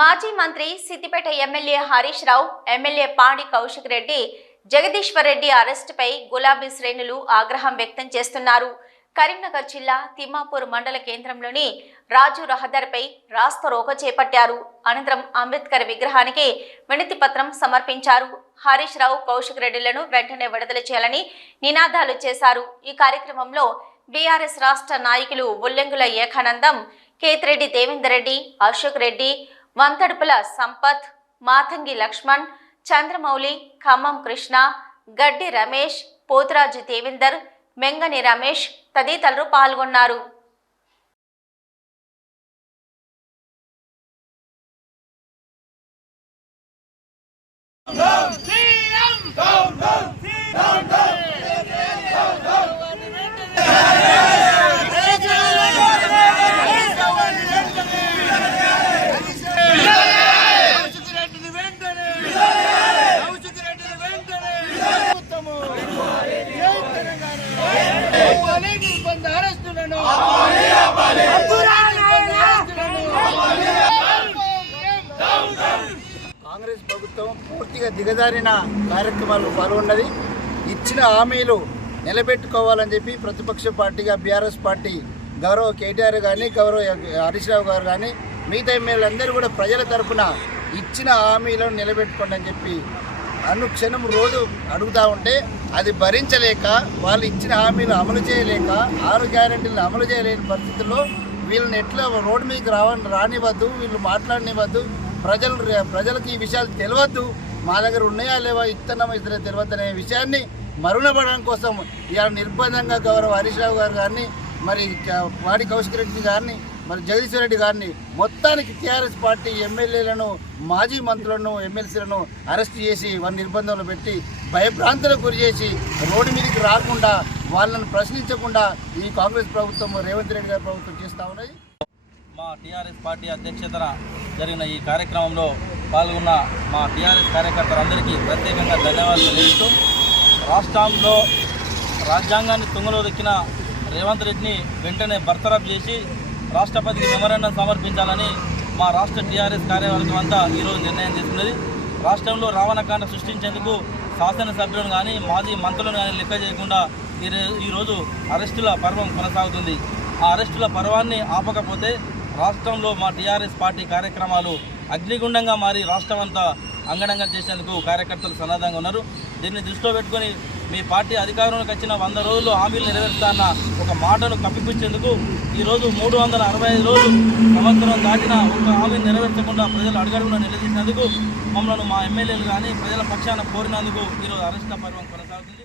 మాజీ మంత్రి Siddipet MLA Harish Rao, MLA పాడి కౌశిక్ రెడ్డి, జగదీశ్వర్ రెడ్డి అరెస్టుపై గులాబీ శ్రేణులు ఆగ్రహం వ్యక్తం చేస్తున్నారు. కరీంనగర్ జిల్లా తిమ్మాపూర్ మండల కేంద్రంలోని రాజు రహదారిపై రాస్తారోకో చేపట్టారు. అనంతరం అంబేద్కర్ విగ్రహానికి వినతి పత్రం సమర్పించారు. హరీష్ రావు, కౌశిక్ రెడ్డిలను వెంటనే విడుదల చేయాలని నినాదాలు చేశారు. ఈ కార్యక్రమంలో బీఆర్ఎస్ రాష్ట్ర నాయకులు ఉల్లెంగుల ఏకానందం, కేతిరెడ్డి దేవేందర్ రెడ్డి, అశోక్ రెడ్డి, వంతడుపుల సంపత్, మాతంగి లక్ష్మణ్, చంద్రమౌళి, ఖమ్మం కృష్ణ, గడ్డి రమేష్, పోతురాజు దేవేందర్, మెంగని రమేష్ తదితరులు పాల్గొన్నారు. కాంగ్రెస్ ప్రభుత్వం పూర్తిగా దిగజారిన కార్యక్రమాలు పాల్గొన్నది. ఇచ్చిన హామీలు నిలబెట్టుకోవాలని చెప్పి ప్రతిపక్ష పార్టీగా బీఆర్ఎస్ పార్టీ గౌరవ కేటీఆర్ కానీ, గౌరవ హరీష్ రావు గారు కానీ, మిగతా ఎమ్మెల్యేలందరూ కూడా ప్రజల తరఫున ఇచ్చిన హామీలను నిలబెట్టుకోండి అని చెప్పి అనుక్షణం రోజు అడుగుతూ ఉంటే అది భరించలేక, వాళ్ళు ఇచ్చిన హామీలు అమలు చేయలేక, 6 గ్యారెంటీలను అమలు చేయలేని పరిస్థితుల్లో వీళ్ళని ఎట్లా రోడ్డు మీదకి రానివ్వద్దు, వీళ్ళు మాట్లాడనివ్వద్దు, ప్రజలకు ఈ విషయాలు తెలియద్దు, మా దగ్గర ఉన్నాయా లేవా, ఇస్తున్నామా ఇద్దరే తెలియద్దు అనే విషయాన్ని మరుగునపడడం కోసం ఇవాళ నిర్బంధంగా గౌరవ హరీష్ రావు గారు గారిని, మరి పాడి కౌశిక్ రెడ్డి గారిని, మరి జగదీశ్వర్ రెడ్డి గారిని, మొత్తానికి టీఆర్ఎస్ పార్టీ ఎమ్మెల్యేలను, మాజీ మంత్రులను, ఎమ్మెల్సీలను అరెస్ట్ చేసి వారి నిర్బంధంలో పెట్టి భయభ్రాంతులకు గురి చేసి రోడ్డు మీదకి రాకుండా, వాళ్ళను ప్రశ్నించకుండా ఈ కాంగ్రెస్ ప్రభుత్వం, రేవంత్ రెడ్డి గారి ప్రభుత్వం చేస్తూ ఉన్నది. మా టీఆర్ఎస్ పార్టీ అధ్యక్షతన జరిగిన ఈ కార్యక్రమంలో పాల్గొన్న మా టీఆర్ఎస్ కార్యకర్తలందరికీ ప్రత్యేకంగా ధన్యవాదాలు తెలుపుతూ, రాష్ట్రంలో రాజ్యాంగాన్ని తుంగలో దొక్కిన రేవంత్ రెడ్డిని వెంటనే బర్తరఫ్ చేసి రాష్ట్రపతికి మెమరాండం సమర్పించాలని మా రాష్ట్ర టీఆర్ఎస్ కార్యవర్గం అంతా ఈరోజు నిర్ణయం తీసుకున్నది. రాష్ట్రంలో రావణకాండ సృష్టించేందుకు శాసనసభ్యులను కానీ, మాజీ మంత్రులను కానీ లెక్క చేయకుండా ఈరోజు అరెస్టుల పర్వం కొనసాగుతుంది. ఆ అరెస్టుల పర్వాన్ని ఆపకపోతే రాష్ట్రంలో మా టీఆర్ఎస్ పార్టీ కార్యక్రమాలు అగ్నిగుండంగా మారి రాష్ట్రం అంతా అంగడంగా చేసేందుకు కార్యకర్తలు సన్నద్ధంగా ఉన్నారు. దీన్ని దృష్టిలో పెట్టుకొని మీ పార్టీ అధికారంలోకి వచ్చిన 100 రోజుల్లో హామీలు నెరవేరుస్తాన్న ఒక మాటను కప్పిపుచ్చేందుకు ఈరోజు 365 రోజులు సంవత్సరం దాటిన ఒక హామీని నెరవేర్చకుండా ప్రజలు అడుగడుగున నిలదీసినందుకు, మమ్మల్ని మా ఎమ్మెల్యేలు కానీ ప్రజల పక్షాన కోరినందుకు ఈరోజు అరెస్టుల పర్వం కొనసాగుతుంది.